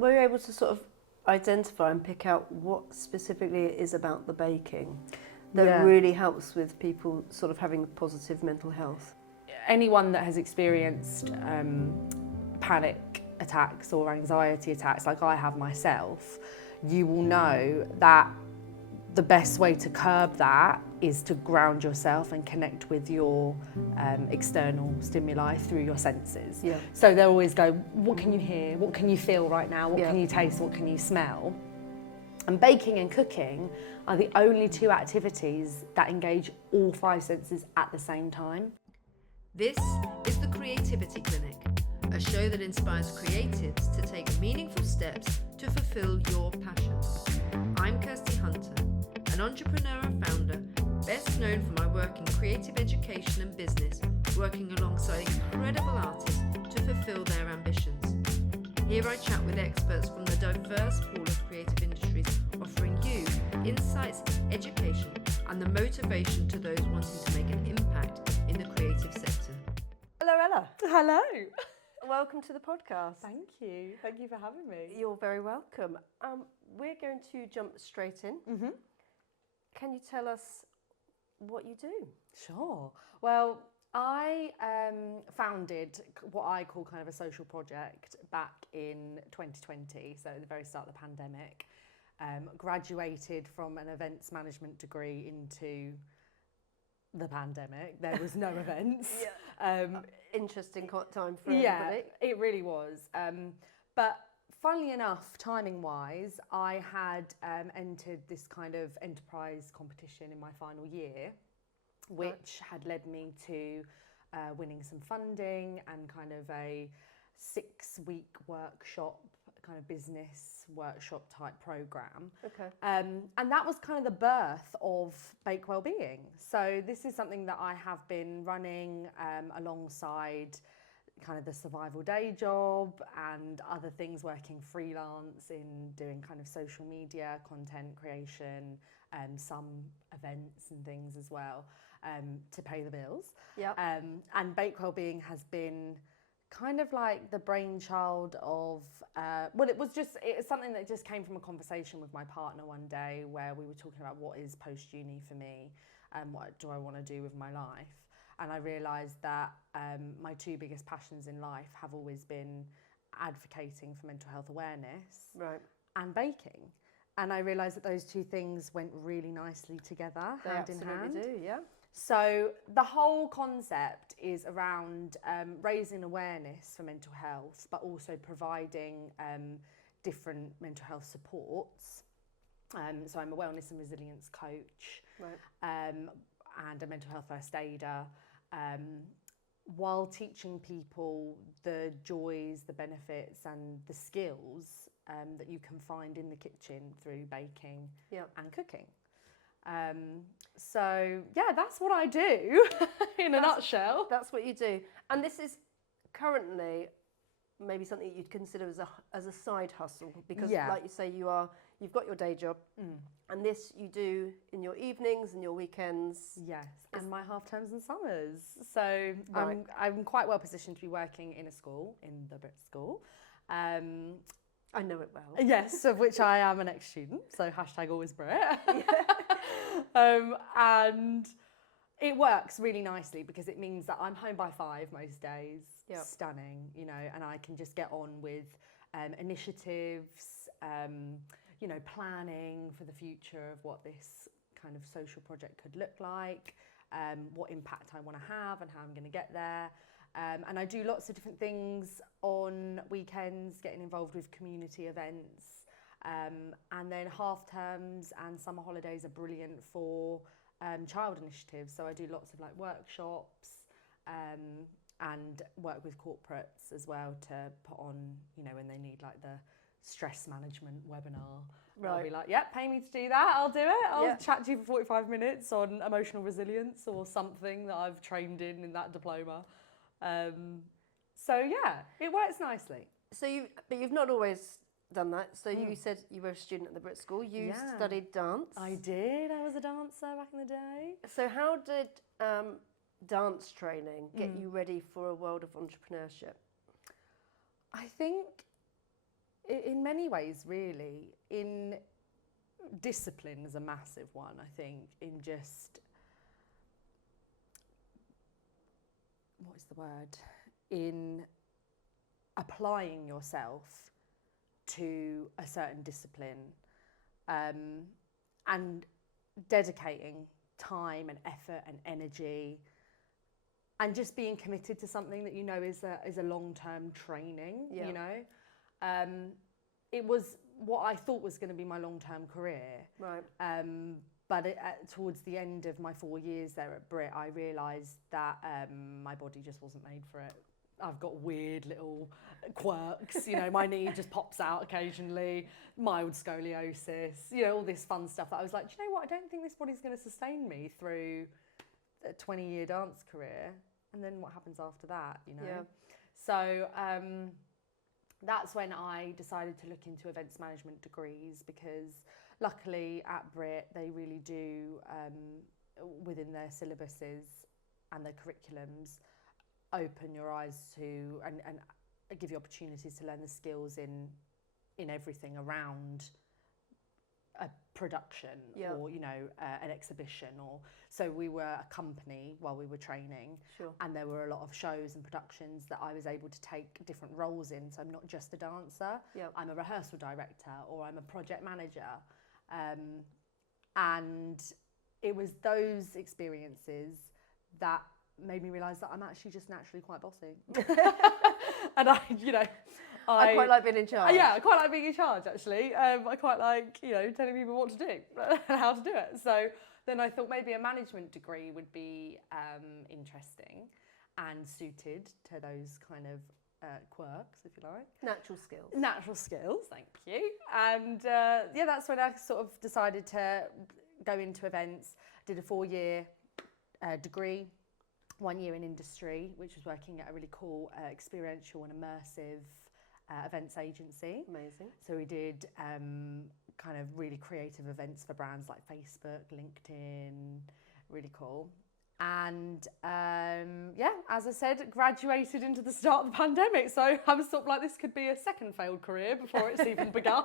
were you able to sort of identify and pick out what specifically it is about the baking that really helps with people sort of having positive mental health? Anyone that has experienced panic attacks or anxiety attacks like I have myself, you will know that the best way to curb that is to ground yourself and connect with your external stimuli through your senses. Yeah. So they'll always go, what can you hear? What can you feel right now? What can you taste? What can you smell? And baking and cooking are the only two activities that engage all five senses at the same time. This is the Creativity Clinic, a show that inspires creatives to take meaningful steps to fulfill your passions. I'm Kirsty Hunter, an entrepreneur and founder, best known for my work in creative education and business, working alongside incredible artists to fulfill their ambitions. Here I chat with experts from the diverse pool of creative industries, offering you insights, education, and the motivation to those wanting to make an impact in the creative sector. Hello, Ella. Hello. Welcome to the podcast. Thank you. Thank you for having me. You're very welcome. We're going to jump straight in. Mm-hmm. Can you tell us what you do? Sure. Well, I founded what I call kind of a social project back in 2020, so at the very start of the pandemic. Graduated from an events management degree into the pandemic. There was no events. Interesting time for everybody. It really was. But funnily enough, timing-wise, I had entered this kind of enterprise competition in my final year, which had led me to winning some funding and kind of a 6-week workshop, kind of business workshop type program. Okay. And that was kind of the birth of Bake Wellbeing. So this is something that I have been running alongside kind of the survival day job and other things, working freelance in doing kind of social media, content creation, some events and things as well, to pay the bills. Yep. And Bake Wellbeing has been kind of like the brainchild of, it's something that just came from a conversation with my partner one day where we were talking about what is post-uni for me and what do I want to do with my life. And I realised that my two biggest passions in life have always been advocating for mental health awareness and baking. And I realised that those two things went really nicely together, hand in hand. They absolutely do, yeah. So the whole concept is around raising awareness for mental health, but also providing different mental health supports. So I'm a wellness and resilience coach and a mental health first aider, while teaching people the joys, the benefits and the skills that you can find in the kitchen through baking and cooking. So yeah, that's what I do in a nutshell. That's what you do. And this is currently maybe something you'd consider as a side hustle, because like you say, you've got your day job and this you do in your evenings and your weekends. Yes, and my half terms and summers. So I'm quite well positioned to be working in a school, in the Brit School. I know it well. Yes, of which I am an ex-student, so #alwaysBrit. And it works really nicely because it means that I'm home by 5 most days, stunning, you know, and I can just get on with initiatives, you know, planning for the future of what this kind of social project could look like, what impact I want to have and how I'm going to get there. And I do lots of different things on weekends, getting involved with community events. And then half terms and summer holidays are brilliant for child initiatives. So I do lots of like workshops and work with corporates as well to put on, you know, when they need like the stress management webinar. I'll be like, pay me to do that, I'll do it. I'll chat to you for 45 minutes on emotional resilience or something that I've trained in that diploma. So yeah, it works nicely. So you've not always done that. So you said you were a student at the Brit School. You studied dance. I did. I was a dancer back in the day. So how did dance training get you ready for a world of entrepreneurship? I think in many ways, really. In discipline is a massive one, I think, in just, what is the word? In applying yourself to a certain discipline, and dedicating time and effort and energy, and just being committed to something that you know is a long-term training. Yeah. You know, it was what I thought was going to be my long-term career. Right. But towards the end of my 4 years there at Brit, I realised that my body just wasn't made for it. I've got weird little quirks, you know, my knee just pops out occasionally, mild scoliosis, you know, all this fun stuff that I was like, do you know what, I don't think this body's going to sustain me through a 20-year dance career. And then what happens after that, you know? Yeah. So that's when I decided to look into events management degrees, because luckily at Brit they really do, within their syllabuses and their curriculums, open your eyes to and give you opportunities to learn the skills in everything around a production. Yeah. Or, you know, an exhibition. Or so we were a company while we were training. Sure. And there were a lot of shows and productions that I was able to take different roles in. So I'm not just a dancer. Yeah. I'm a rehearsal director, or I'm a project manager. And it was those experiences that made me realise that I'm actually just naturally quite bossy. And I quite like being in charge. Yeah, I quite like being in charge, actually. I quite like, you know, telling people what to do and how to do it. So then I thought maybe a management degree would be interesting and suited to those kind of quirks, if you like. Natural skills. Natural skills, thank you. And yeah, that's when I sort of decided to go into events. Did a 4-year degree, 1 year in industry, which was working at a really cool experiential and immersive events agency. Amazing. So we did kind of really creative events for brands like Facebook, LinkedIn, really cool. And yeah, as I said, graduated into the start of the pandemic. So I was sort of like, this could be a second failed career before it's even begun.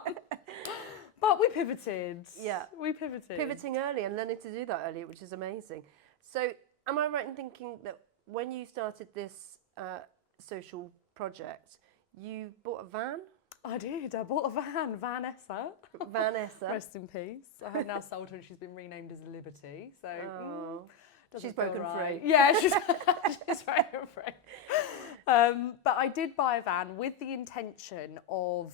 But we pivoted. Yeah. We pivoted. Pivoting early and learning to do that early, which is amazing. So am I right in thinking that when you started this social project, you bought a van? I did. I bought a van, Vanessa. Vanessa. Rest in peace. I have now sold her and she's been renamed as Liberty. So she's broken free. Yeah, she's broken free. But I did buy a van with the intention of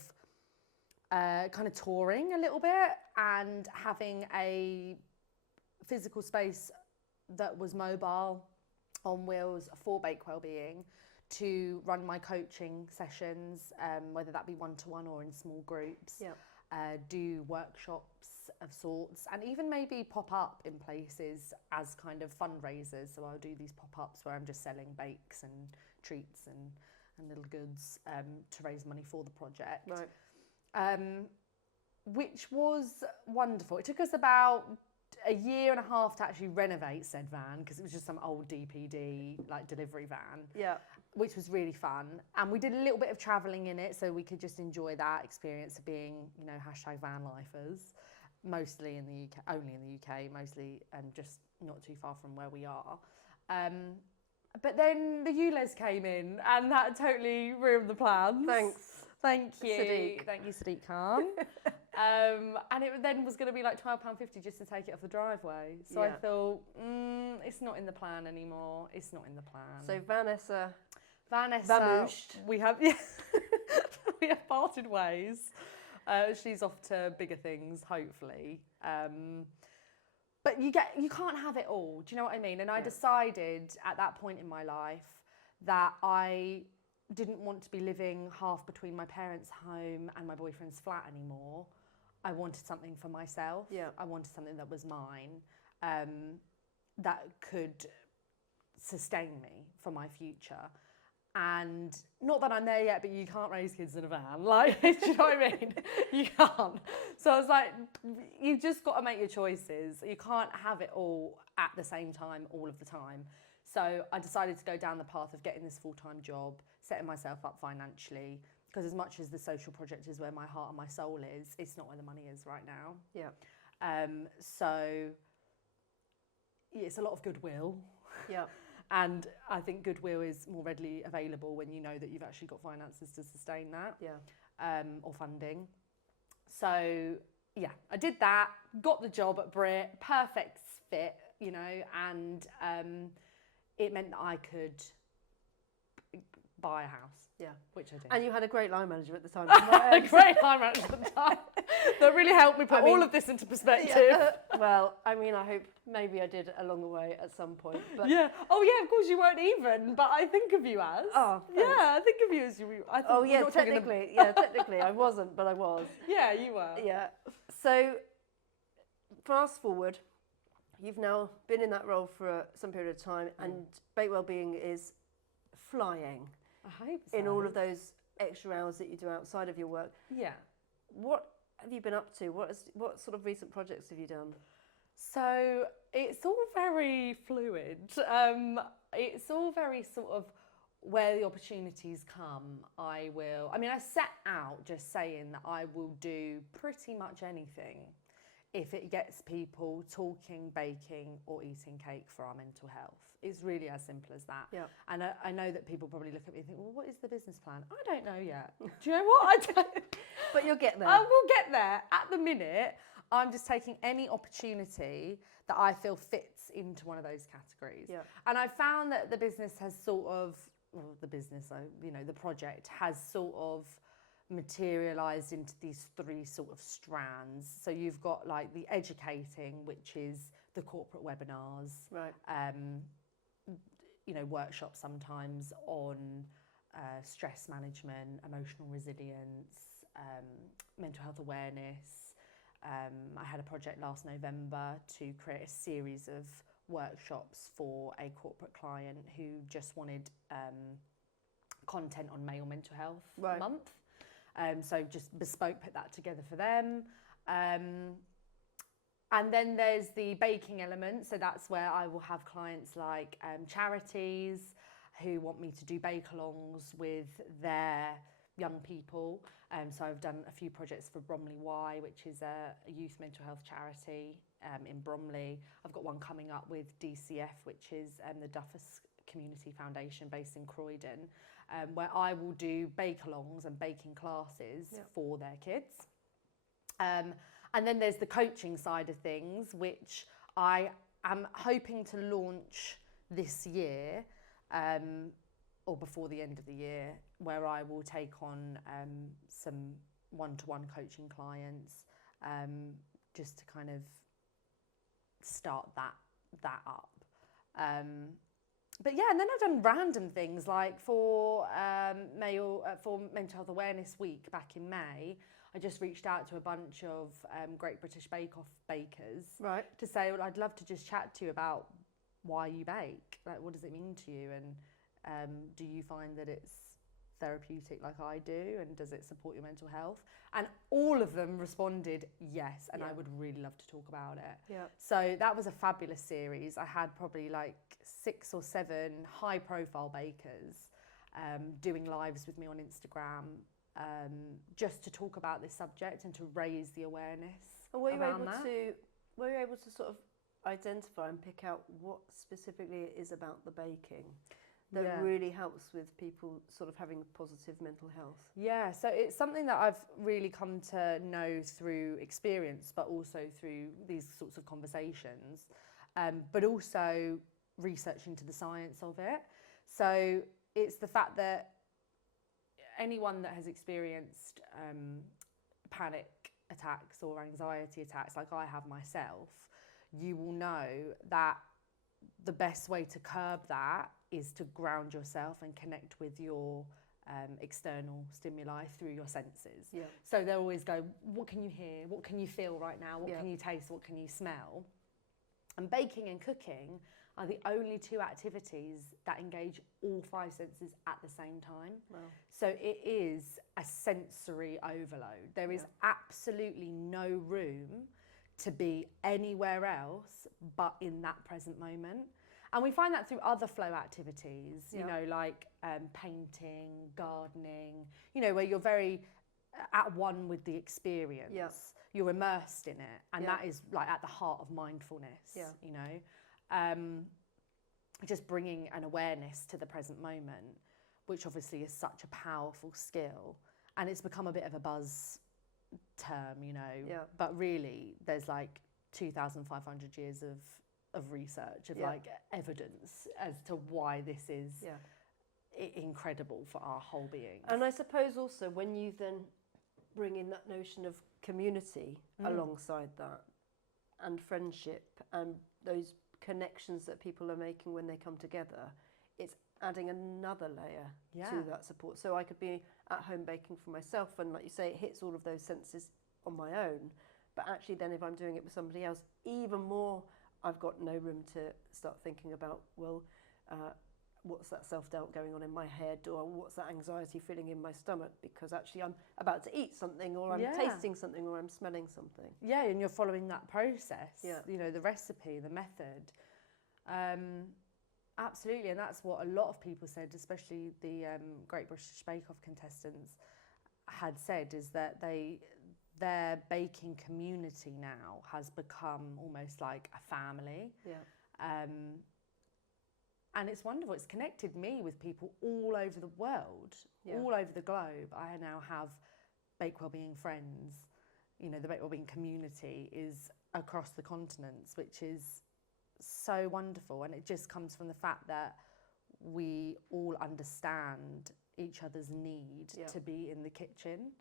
kind of touring a little bit and having a physical space that was mobile, on wheels, for Bakewell Being, to run my coaching sessions, whether that be one-to-one or in small groups. Yeah. Do workshops of sorts, and even maybe pop up in places as kind of fundraisers. So I'll do these pop-ups where I'm just selling bakes and treats and little goods to raise money for the project. Right. Which was wonderful. It took us about a year and a half to actually renovate said van, because it was just some old DPD like delivery van. Yeah. Which was really fun. And we did a little bit of travelling in it, so we could just enjoy that experience of being, you know, #vanlifers, mostly in the UK, only in the UK, mostly, and just not too far from where we are. But then the ULEZ came in, and that totally ruined the plans. Thank you. Sadiq. Thank you, Sadiq Khan. And it then was going to be like £12.50 just to take it off the driveway. So I thought, it's not in the plan anymore. It's not in the plan. So Vanessa, Vamooshed. We have we have parted ways. She's off to bigger things, hopefully. But you can't have it all. Do you know what I mean? And I decided at that point in my life that I didn't want to be living half between my parents' home and my boyfriend's flat anymore. I wanted something for myself. Yeah. I wanted something that was mine, that could sustain me for my future. And not that I'm there yet, but you can't raise kids in a van. Like, do you know what I mean? You can't. So I was like, you've just got to make your choices. You can't have it all at the same time, all of the time. So I decided to go down the path of getting this full-time job, setting myself up financially, because as much as the social project is where my heart and my soul is, it's not where the money is right now. Yeah. So it's a lot of goodwill. Yeah. And I think goodwill is more readily available when you know that you've actually got finances to sustain that. Yeah. Or funding. So yeah, I did that, got the job at Brit, perfect fit, you know, and it meant that I could buy a house. Yeah. Which I did. And you had a great line manager at the time. A great line manager at the time that really helped me put all of this into perspective. Yeah. Well, I mean, I hope maybe I did along the way at some point. But yeah. Oh, yeah, of course you weren't even, but I think of you as. Oh, thanks. Yeah, I think of you as you. Oh, yeah, technically. Yeah, technically I wasn't, but I was. Yeah, you were. Yeah. So, fast forward, you've now been in that role for some period of time, and Bake Wellbeing is flying. I hope so. In all of those extra hours that you do outside of your work. Yeah. What have you been up to? What sort of recent projects have you done? So it's all very fluid. It's all very sort of where the opportunities come. I set out just saying that I will do pretty much anything if it gets people talking, baking or eating cake for our mental health. It's really as simple as that. Yeah. And I know that people probably look at me and think, well, what is the business plan? I don't know yet. Do you know what? I don't. But you'll get there. I will get there. At the minute, I'm just taking any opportunity that I feel fits into one of those categories. Yeah. And I found that the business has sort of, the project has sort of materialized into these three sort of strands. So you've got like the educating, which is the corporate webinars, right? Workshops sometimes on stress management, emotional resilience, mental health awareness. I had a project last November to create a series of workshops for a corporate client who just wanted content on male mental health month. So just bespoke put that together for them. And then there's the baking element. So that's where I will have clients like charities who want me to do bake-alongs with their young people. So I've done a few projects for Bromley Y, which is a youth mental health charity in Bromley. I've got one coming up with DCF, which is the Duffus Community Foundation based in Croydon, where I will do bake-alongs and baking classes for their kids. And then there's the coaching side of things, which I am hoping to launch this year, or before the end of the year, where I will take on some one-to-one coaching clients, just to kind of start that up. But yeah, and then I've done random things like for Mental Health Awareness Week back in May. I just reached out to a bunch of Great British Bake Off bakers to say, well, I'd love to just chat to you about why you bake. Like, what does it mean to you? And do you find that it's therapeutic like I do? And does it support your mental health? And all of them responded yes. And I would really love to talk about it. Yeah. So that was a fabulous series. I had probably like 6 or 7 high profile bakers doing lives with me on Instagram, just to talk about this subject and to raise the awareness. And were you around able to sort of identify and pick out what specifically it is about the baking that really helps with people sort of having positive mental health? Yeah, so it's something that I've really come to know through experience, but also through these sorts of conversations, but also research into the science of it. So it's the fact that anyone that has experienced panic attacks or anxiety attacks like I have myself, you will know that the best way to curb that is to ground yourself and connect with your external stimuli through your senses. Yeah. So they'll always go, what can you hear? What can you feel right now? What can you taste? What can you smell? And baking and cooking are the only 2 activities that engage all 5 senses at the same time. Wow. So it is a sensory overload. There is absolutely no room to be anywhere else but in that present moment. And we find that through other flow activities, you know, like painting, gardening, you know, where you're very at one with the experience. Yeah. You're immersed in it. And that is like at the heart of mindfulness, you know. Just bringing an awareness to the present moment, which obviously is such a powerful skill. And it's become a bit of a buzz term, you know. But really, there's like 2,500 years of research, of like evidence as to why this is incredible for our whole being. And I suppose also when you then bring in that notion of community alongside that, and friendship, and those connections that people are making when they come together, it's adding another layer to that support. So I could be at home baking for myself, and like you say, it hits all of those senses on my own. But actually then if I'm doing it with somebody else, even more, I've got no room to start thinking about, well, what's that self-doubt going on in my head, or what's that anxiety feeling in my stomach, because actually I'm about to eat something, or I'm tasting something, or I'm smelling something. Yeah, and you're following that process, you know, the recipe, the method. Absolutely, and that's what a lot of people said, especially the Great British Bake Off contestants had said, is that their baking community now has become almost like a family. And it's wonderful. It's connected me with people all over the world, all over the globe. I now have Bake Wellbeing friends. You know, the Bake Wellbeing community is across the continents, which is so wonderful. And it just comes from the fact that we all understand each other's need to be in the kitchen,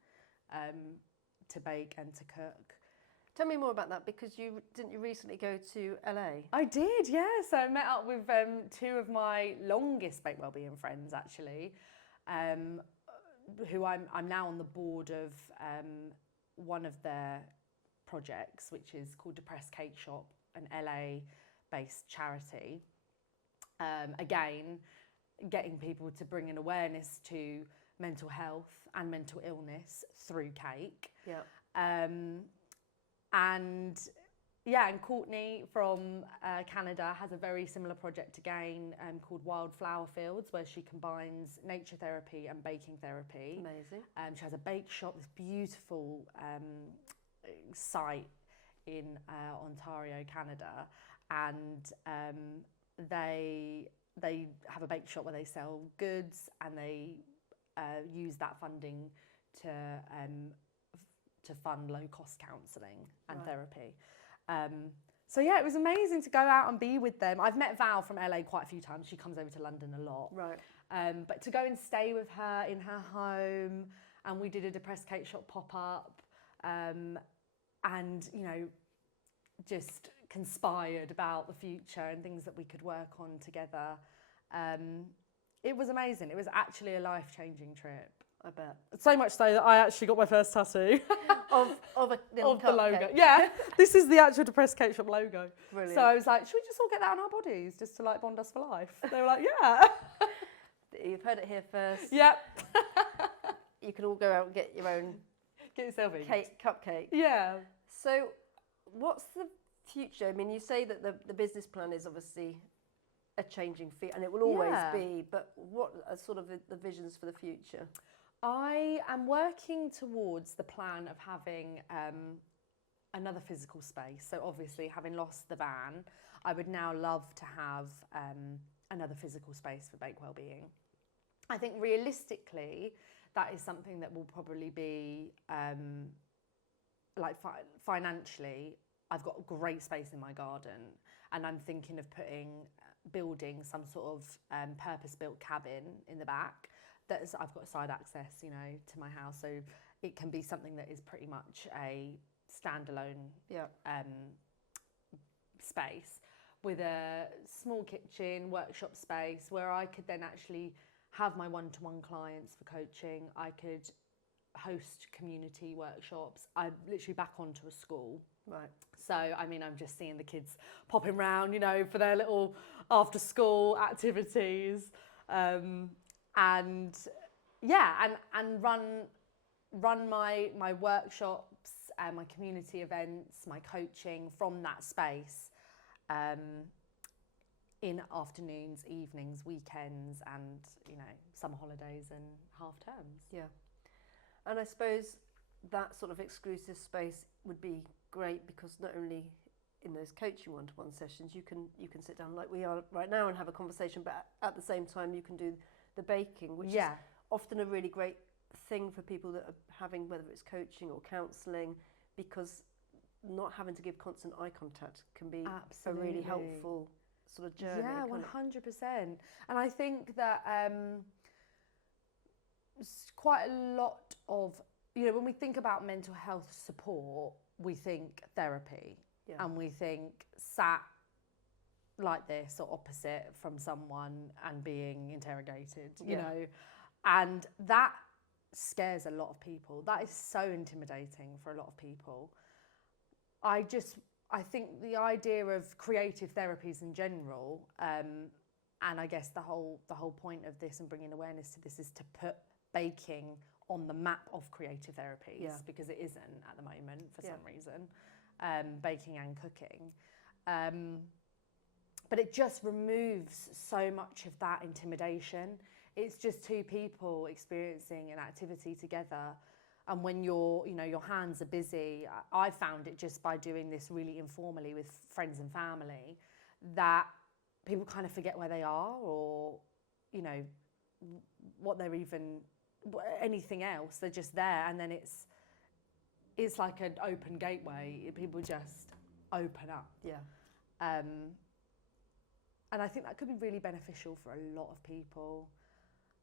to bake and to cook. Tell me more about that, because didn't you recently go to LA? I did, yeah. So I met up with two of my longest Bake Wellbeing friends, actually, who I'm now on the board of one of their projects, which is called Depressed Cake Shop, an LA-based charity. Again, getting people to bring an awareness to mental health and mental illness through cake. And Courtney from Canada has a very similar project again called Wildflower Fields, where she combines nature therapy and baking therapy. Amazing. She has a bake shop, this beautiful site in Ontario, Canada, and they have a bake shop where they sell goods, and they use that funding to fund low-cost counselling and therapy. So yeah, it was amazing to go out and be with them. I've met Val from LA quite a few times. She comes over to London a lot. But to go and stay with her in her home, and we did a Depressed Cake Shop pop-up, and, you know, just conspired about the future and things that we could work on together. It was amazing. It was actually a life-changing trip. I bet. So much so that I actually got my first tattoo of a little the logo. Yeah, this is the actual Depressed Cake Shop logo. Brilliant. So I was like, should we just all get that on our bodies, just to like bond us for life? They were like, yeah. You've heard it here first. Yep. You can all go out and get your own. Get yourself a cupcake. Yeah. So, what's the future? I mean, you say that the business plan is obviously a changing field, and it will always be. But what are sort of the visions for the future? I am working towards the plan of having another physical space. So obviously, having lost the van, I would now love to have another physical space for Bake Wellbeing. I think realistically, that is something that will probably be financially. I've got a great space in my garden, and I'm thinking of building some sort of purpose-built cabin in the back. I've got side access, you know, to my house, so it can be something that is pretty much a standalone space with a small kitchen, workshop space, where I could then actually have my one-to-one clients for coaching. I could host community workshops. I'm literally back onto a school. Right. So, I mean, I'm just seeing the kids popping round, you know, for their little after-school activities. And run my workshops and my community events, my coaching from that space. in afternoons, evenings, weekends, and summer holidays and half terms. Yeah, and I suppose that sort of exclusive space would be great because not only in those coaching one-to-one sessions you can sit down like we are right now and have a conversation, but at the same time you can do the baking, which is often a really great thing for people that are having, whether it's coaching or counselling, because not having to give constant eye contact can be a really helpful sort of journey. Yeah, 100%. And I think that quite a lot of, when we think about mental health support, we think therapy, and we think sat like this or opposite from someone and being interrogated, you know, and that scares a lot of people. That is so intimidating for a lot of people. I think the idea of creative therapies in general, and I guess the whole point of this and bringing awareness to this is to put baking on the map of creative therapies, because it isn't at the moment for some reason, baking and cooking. But it just removes so much of that intimidation. It's just two people experiencing an activity together. And when your hands are busy, I found it just by doing this really informally with friends and family, that people kind of forget where they are, or, what they're even, anything else. They're just there, and then it's like an open gateway. People just open up. Yeah. And I think that could be really beneficial for a lot of people,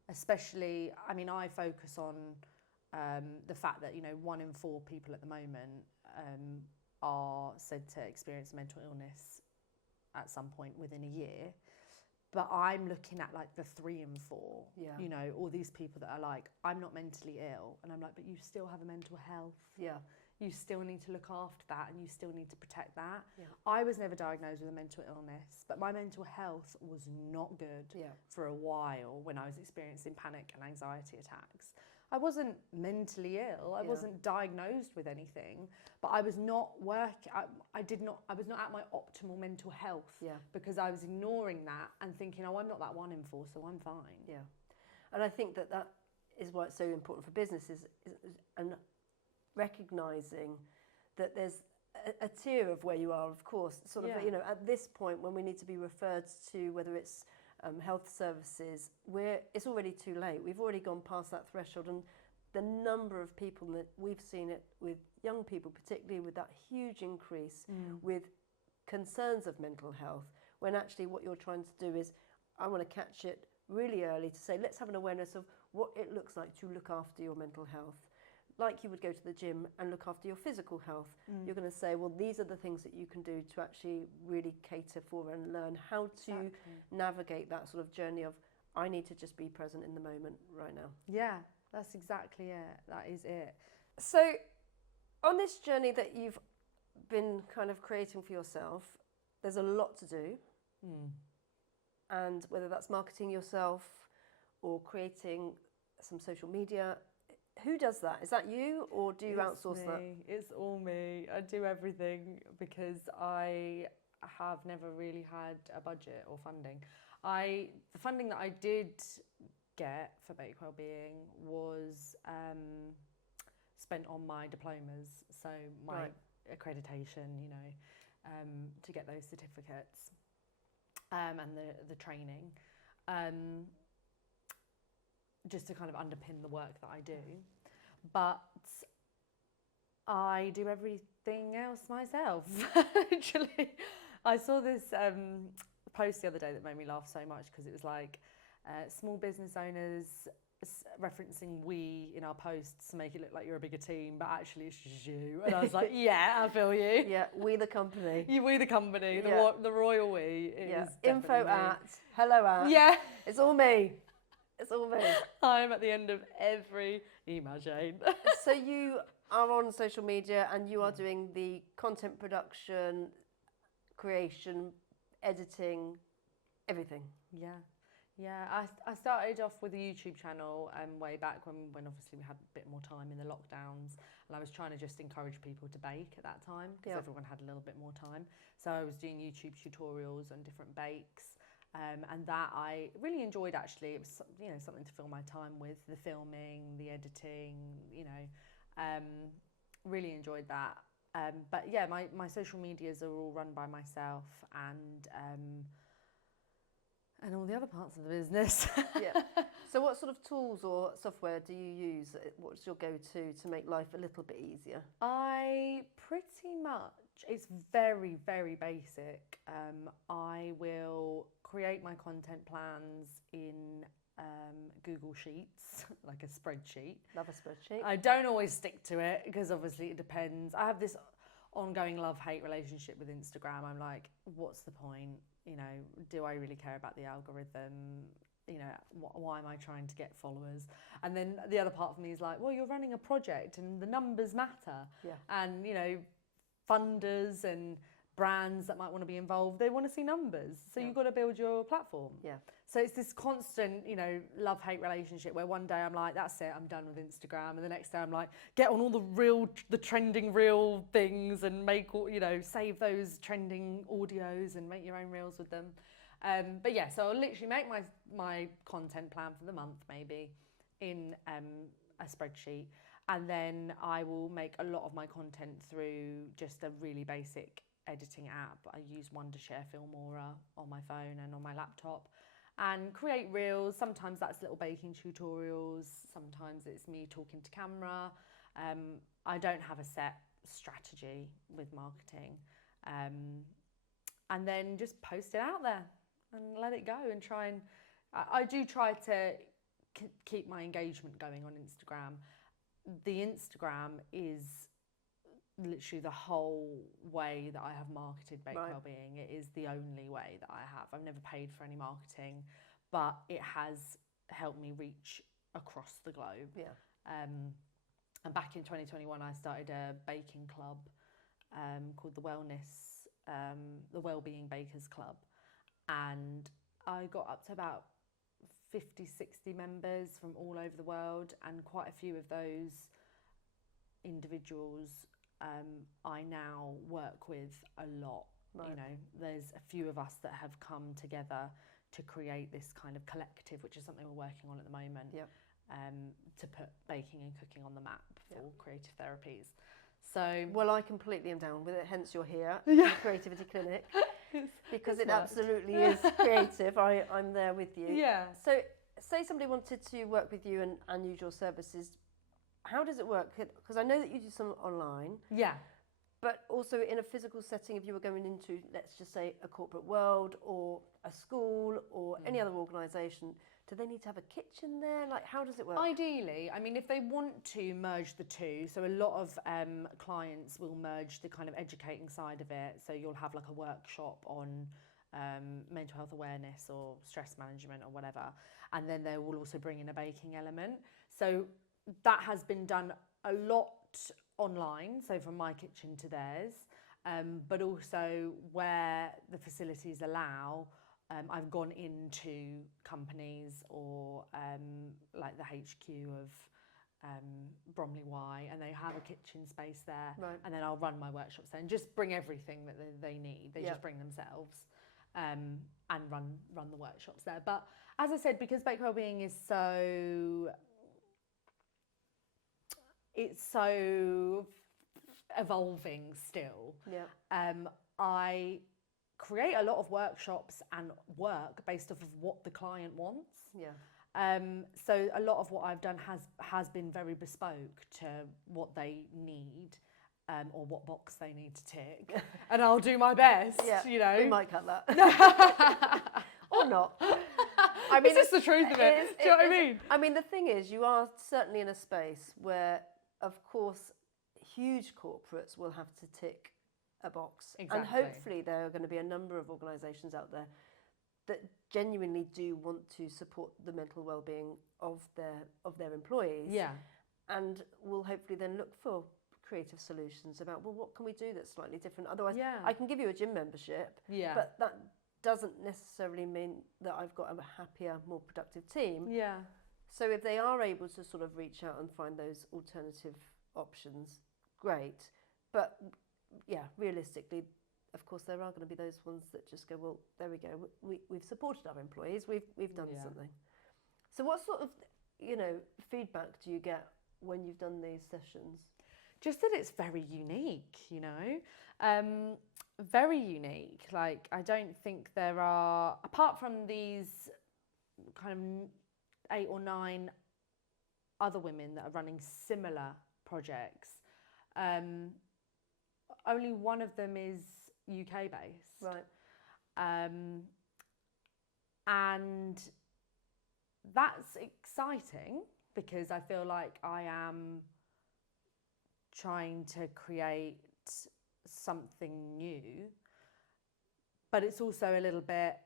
especially, I focus on the fact that 1 in 4 people at the moment are said to experience mental illness at some point within a year, but I'm looking at like the 3 in 4. All these people that are like, I'm not mentally ill, and I'm like, but you still have a mental health. You still need to look after that, and you still need to protect that. I was never diagnosed with a mental illness, but my mental health was not good for a while when I was experiencing panic and anxiety attacks. I wasn't mentally ill. I wasn't diagnosed with anything, but I was not working. I was not at my optimal mental health because I was ignoring that and thinking, oh, I'm not that 1 in 4, so I'm fine. Yeah, and I think that is why it's so important for businesses, and recognising that there's a tier of where you are, of course, sort of, at this point when we need to be referred to, whether it's health services, it's already too late. We've already gone past that threshold, and the number of people that we've seen it with young people, particularly with that huge increase with concerns of mental health, when actually what you're trying to do is, I want to catch it really early to say, let's have an awareness of what it looks like to look after your mental health. Like you would go to the gym and look after your physical health, you're going to say, well, these are the things that you can do to actually really cater for and learn how to navigate that sort of journey of, I need to just be present in the moment right now. Yeah, that's exactly it. That is it. So on this journey that you've been kind of creating for yourself, there's a lot to do. And whether that's marketing yourself or creating some social media, who does that? Is that you, or do you outsource that? It's all me. I do everything because I have never really had a budget or funding. The funding that I did get for Bake Wellbeing was spent on my diplomas, so my accreditation, to get those certificates and the training. Just to kind of underpin the work that I do. But I do everything else myself, actually. I saw this post the other day that made me laugh so much, because it was like small business owners referencing we in our posts to make it look like you're a bigger team, but actually it's just you. And I was like, yeah, I feel you. Yeah, we the company. We the company, the royal we. Info at, hello at. Yeah. It's all me. It's all me. I'm at the end of every email chain. So you are on social media and you are doing the content production, creation, editing, everything. Yeah. I started off with a YouTube channel way back when obviously we had a bit more time in the lockdowns, and I was trying to just encourage people to bake at that time because everyone had a little bit more time. So I was doing YouTube tutorials on different bakes. and that I really enjoyed. Actually, it was, you know, something to fill my time with, the filming, the editing, you know, really enjoyed that. But yeah, my social medias are all run by myself, and all the other parts of the business. Yeah. So what sort of tools or software do you use? What's your go-to to make life a little bit easier? I pretty much, it's very, very basic. I will create my content plans in Google Sheets, like a spreadsheet. Love a spreadsheet. I don't always stick to it because obviously it depends. I have this ongoing love-hate relationship with Instagram. I'm like, what's the point? You know, do I really care about the algorithm? You know, why am I trying to get followers? And then the other part of me is like, well, you're running a project and the numbers matter. Yeah. And, you know, funders and brands that might want to be involved, they want to see numbers. So you've got to build your platform. Yeah. So it's this constant, you know, love-hate relationship where one day I'm like, that's it, I'm done with Instagram. And the next day I'm like, get on all the trending reel things and make all, you know, save those trending audios and make your own reels with them. But yeah, so I'll literally make my content plan for the month maybe in a spreadsheet. And then I will make a lot of my content through just a really basic editing app. I use Wondershare Filmora on my phone and on my laptop and create reels. Sometimes that's little baking tutorials. Sometimes it's me talking to camera. I don't have a set strategy with marketing. And then just post it out there and let it go and try and... I do try to keep my engagement going on Instagram. The Instagram is literally the whole way that I have marketed Bake Wellbeing. It is the only way that I have. I've never paid for any marketing, but it has helped me reach across the globe. Yeah. And back in 2021, I started a baking club called the Wellbeing Bakers Club. And I got up to about 50, 60 members from all over the world, and quite a few of those individuals I now work with a lot. You know, there's a few of us that have come together to create this kind of collective, which is something we're working on at the moment, to put baking and cooking on the map for creative therapies. So, well, I completely am down with it, hence you're here at the Creativity Clinic, because it absolutely is creative. I'm there with you. Yeah. So say somebody wanted to work with you and use your services, how does it work? Because I know that you do some online. Yeah. But also in a physical setting, if you were going into, let's just say, a corporate world or a school or any other organisation, do they need to have a kitchen there? Like, how does it work? Ideally, I mean, if they want to merge the two, so a lot of clients will merge the kind of educating side of it. So you'll have like a workshop on mental health awareness or stress management or whatever. And then they will also bring in a baking element. So that has been done a lot online, so from my kitchen to theirs, but also where the facilities allow, I've gone into companies or like the HQ of Bromley Y, and they have a kitchen space there, and then I'll run my workshops there and just bring everything that they need. They just bring themselves and run the workshops there. But as I said, because Bake Wellbeing is it's so evolving still. Yeah. I create a lot of workshops and work based off of what the client wants. Yeah. So a lot of what I've done has been very bespoke to what they need, or what box they need to tick, and I'll do my best. Yeah. You know, we might cut that. Or not. I mean, it's the truth of it. Do you know what I mean? I mean, the thing is, you are certainly in a space where, of course, huge corporates will have to tick a box. Exactly. And hopefully there are going to be a number of organisations out there that genuinely do want to support the mental well-being of their employees. Yeah. And will hopefully then look for creative solutions about, well, what can we do that's slightly different? Otherwise, I can give you a gym membership, but that doesn't necessarily mean that I've got a happier, more productive team. Yeah. So if they are able to sort of reach out and find those alternative options, great. But yeah, realistically, of course, there are going to be those ones that just go, well, there we go. We've supported our employees. We've done something. So what sort of, feedback do you get when you've done these sessions? Just that it's very unique, very unique. Like, I don't think there are, apart from these kind of 8 or 9 other women that are running similar projects, only one of them is UK based. Right. And that's exciting because I feel like I am trying to create something new, but it's also a little bit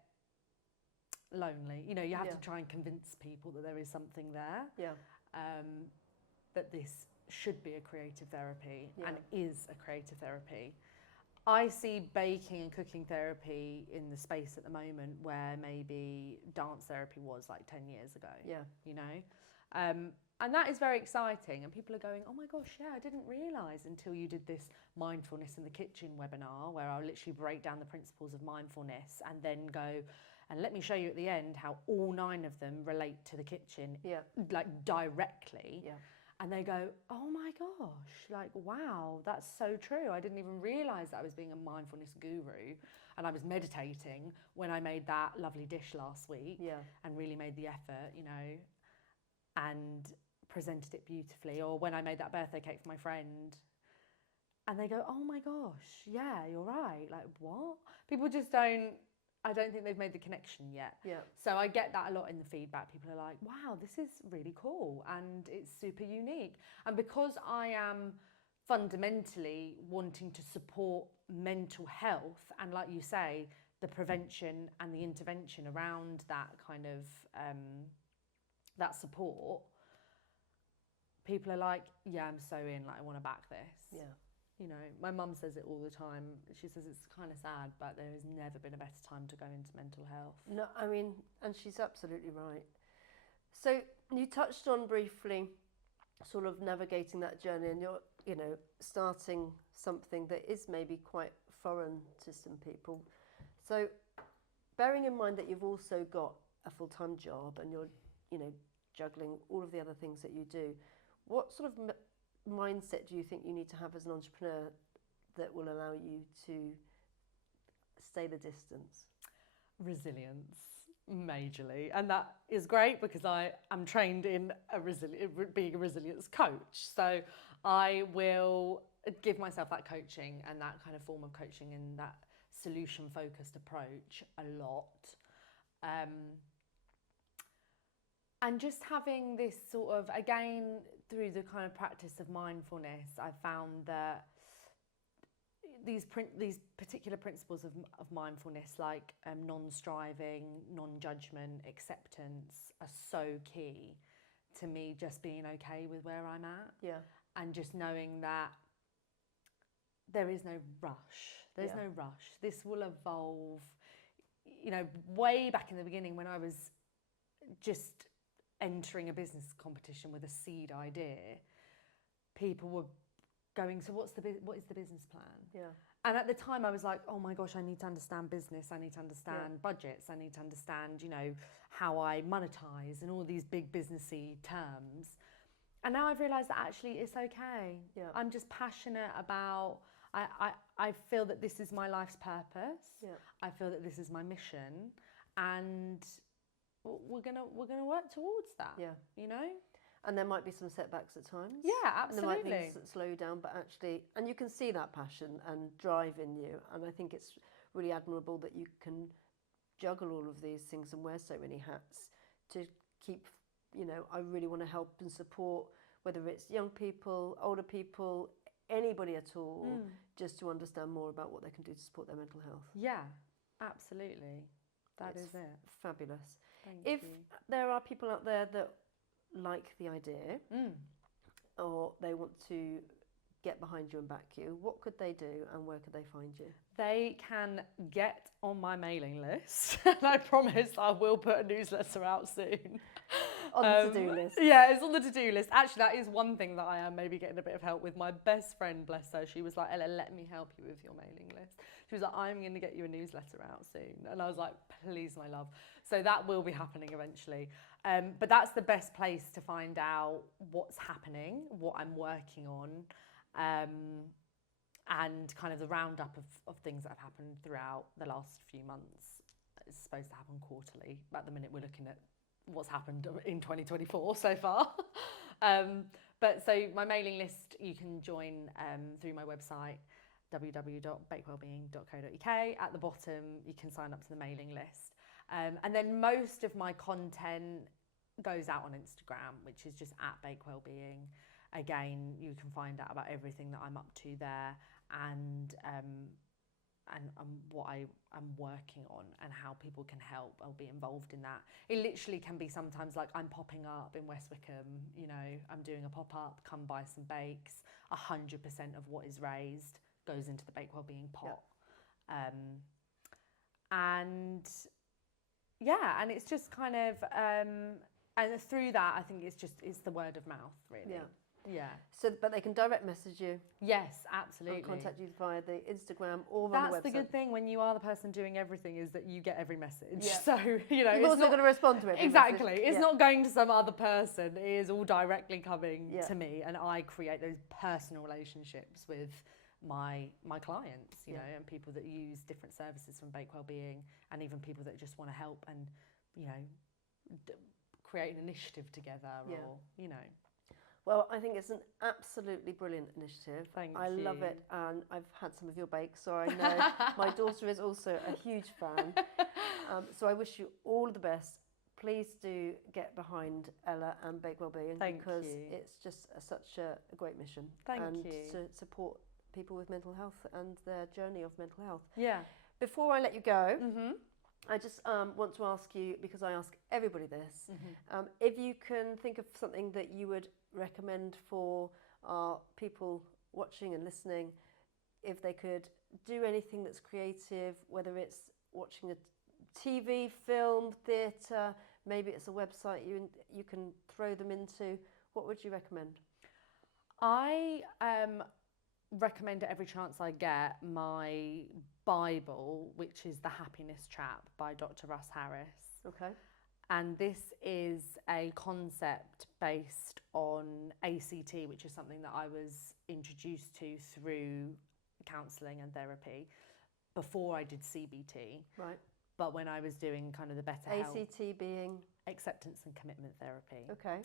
lonely. You have to try and convince people that there is something there. Yeah. That this should be a creative therapy and is a creative therapy. I see baking and cooking therapy in the space at the moment where maybe dance therapy was like 10 years ago. Yeah. And that is very exciting. And people are going, oh my gosh, I didn't realise until you did this mindfulness in the kitchen webinar where I'll literally break down the principles of mindfulness and then go, and let me show you at the end how all 9 of them relate to the kitchen, like directly. Yeah. And they go, oh my gosh, like, wow, that's so true. I didn't even realise that I was being a mindfulness guru and I was meditating when I made that lovely dish last week and really made the effort, and presented it beautifully. Or when I made that birthday cake for my friend and they go, oh my gosh, yeah, you're right. Like, what? People just I don't think they've made the connection yet. Yeah. So I get that a lot in the feedback. People are like, wow, this is really cool and it's super unique. And because I am fundamentally wanting to support mental health and, like you say, the prevention and the intervention around that kind of that support, people are like, yeah, I'm so in, like, I want to back this. Yeah. My mum says it all the time. She says it's kind of sad, but there has never been a better time to go into mental health. No, I mean, and she's absolutely right. So you touched on briefly sort of navigating that journey and you're, starting something that is maybe quite foreign to some people. So bearing in mind that you've also got a full-time job and you're, juggling all of the other things that you do, what sort of mindset do you think you need to have as an entrepreneur that will allow you to stay the distance? Resilience, majorly. And that is great because I am trained in being a resilience coach. So I will give myself that coaching and that kind of form of coaching and that solution-focused approach a lot. And just having this sort of, again, through the kind of practice of mindfulness, I found that these particular principles of mindfulness, like non-striving, non-judgment, acceptance, are so key to me just being okay with where I'm at. Yeah. And just knowing that there is no rush. There's no rush. This will evolve. Way back in the beginning when I was just entering a business competition with a seed idea, people were going, so what is the business plan? Yeah. And at the time I was like, oh my gosh, I need to understand business, I need to understand budgets, I need to understand, how I monetize and all these big businessy terms. And now I've realised that actually it's okay. Yeah. I'm just passionate about, I feel that this is my life's purpose. Yeah. I feel that this is my mission, and we're gonna work towards that. Yeah. And there might be some setbacks at times. Yeah, absolutely. And there might be things that slow you down, but actually, and you can see that passion and drive in you. And I think it's really admirable that you can juggle all of these things and wear so many hats to keep, I really want to help and support, whether it's young people, older people, anybody at all, just to understand more about what they can do to support their mental health. Yeah, absolutely. That is it. Fabulous. Thank you. If there are people out there that like the idea or they want to get behind you and back you, what could they do and where could they find you? They can get on my mailing list and I promise I will put a newsletter out soon. On the to-do list. Yeah, it's on the to-do list. Actually, that is one thing that I am maybe getting a bit of help with. My best friend, bless her, she was like, Ella, let me help you with your mailing list. She was like, I'm going to get you a newsletter out soon. And I was like, please, my love. So that will be happening eventually. But that's the best place to find out what's happening, what I'm working on, and kind of the roundup of things that have happened throughout the last few months. It's supposed to happen quarterly. At the minute, we're looking at what's happened in 2024 so far. But so my mailing list, you can join through my website, www.bakewellbeing.co.uk. At the bottom, you can sign up to the mailing list. And then most of my content goes out on Instagram, which is just at bakewellbeing. Again, you can find out about everything that I'm up to there, and what I am working on and how people can help. I'll be involved in that. It literally can be sometimes like I'm popping up in West Wickham, you know, I'm doing a pop-up, come buy some bakes. 100% of what is raised goes into the Bakewell Being pot. Yep. And yeah, and it's just kind of, and through that, I think it's the word of mouth, really. Yeah. Yeah. So, but they can direct message you. Yes, absolutely. And contact you via the Instagram or on the website. That's the good thing when you are the person doing everything, is that you get every message. Yeah. So, you know, you're also going to respond to it. Exactly. Message. It's not going to some other person. It is all directly coming to me, and I create those personal relationships with my clients, you know, and people that use different services from Bakewell Being, and even people that just want to help and, you know, create an initiative together or, you know. Well, I think it's an absolutely brilliant initiative. Thank you. I love it, and I've had some of your bakes, so I know my daughter is also a huge fan. So I wish you all the best. Please do get behind Ella and Bakewell Being, because it's just such a great mission. And to support people with mental health and their journey of mental health. Yeah. Before I let you go, I just want to ask you, because I ask everybody this, if you can think of something that you would recommend for our people watching and listening, if they could do anything that's creative, whether it's watching a TV, film, theatre, maybe it's a website you can throw them into, what would you recommend? I recommend at every chance I get my Bible, which is The Happiness Trap by Dr. Russ Harris. Okay. And this is a concept based on ACT, which is something that I was introduced to through counselling and therapy before I did CBT. Right. But when I was doing kind of the better health. ACT being? Acceptance and commitment therapy. Okay.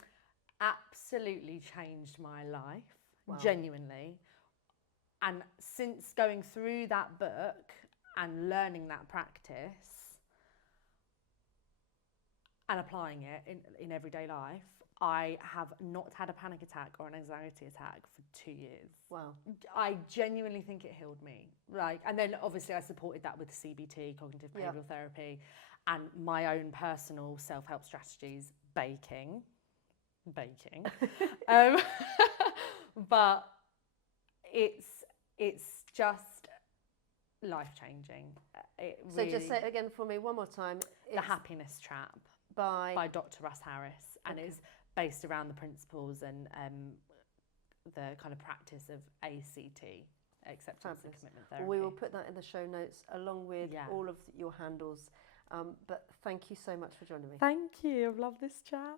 Absolutely changed my life, wow. Genuinely. And since going through that book and learning that practice and applying it in everyday life, I have not had a panic attack or an anxiety attack for 2 years. Wow. I genuinely think it healed me. And then obviously I supported that with CBT, cognitive behavioural therapy, and my own personal self-help strategies, baking. But it's just life-changing. So just say it again for me one more time. The Happiness Trap by Dr. Russ Harris, and it's based around the principles and the kind of practice of ACT, acceptance and commitment therapy. We will put that in the show notes along with all of your handles. But thank you so much for joining me. Thank you. I've loved this chat.